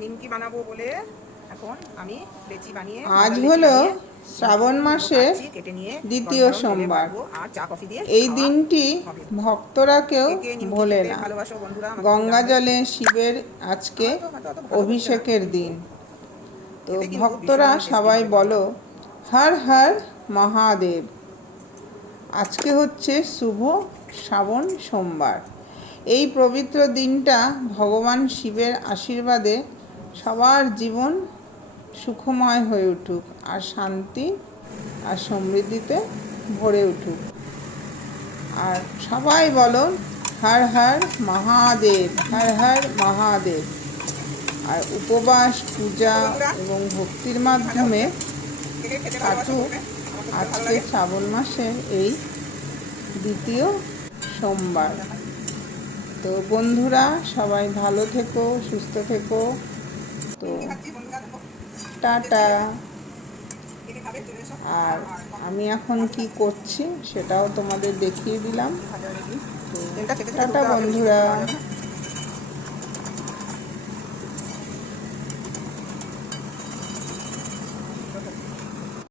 নিমকি বানাবো বলে এখন আমি লেচি বানিয়ে আজ হলো শ্রাবণ মাসের দ্বিতীয় সোমবার। এই দিনটি ভক্তরা কেউ ভোলে না। গঙ্গা জলে শিবের আজকে অভিষেকের দিন। তো ভক্তরা সবাই বলো হর হর মহাদেব। আজকে হচ্ছে শুভ শ্রাবণ সোমবার। এই পবিত্র দিনটা ভগবান শিবের আশীর্বাদে সবার জীবন সুখময় হয়ে উঠুক, আর শান্তি আর সমৃদ্ধিতে ভরে উঠুক। আর সবাই বলো হর হর মহাদেব, হর হর মহাদেব। আর উপবাস, পূজা এবং ভক্তির মাধ্যমে কাটুক আজকে শ্রাবণ মাসের এই দ্বিতীয় সোমবার। তো বন্ধুরা সবাই ভালো থেকো, সুস্থ থেকো। তো টাটা। আর আমি এখন কি করছি সেটাও তোমাদের দেখিয়ে দিলাম। তো টাটা বন্ধুরা।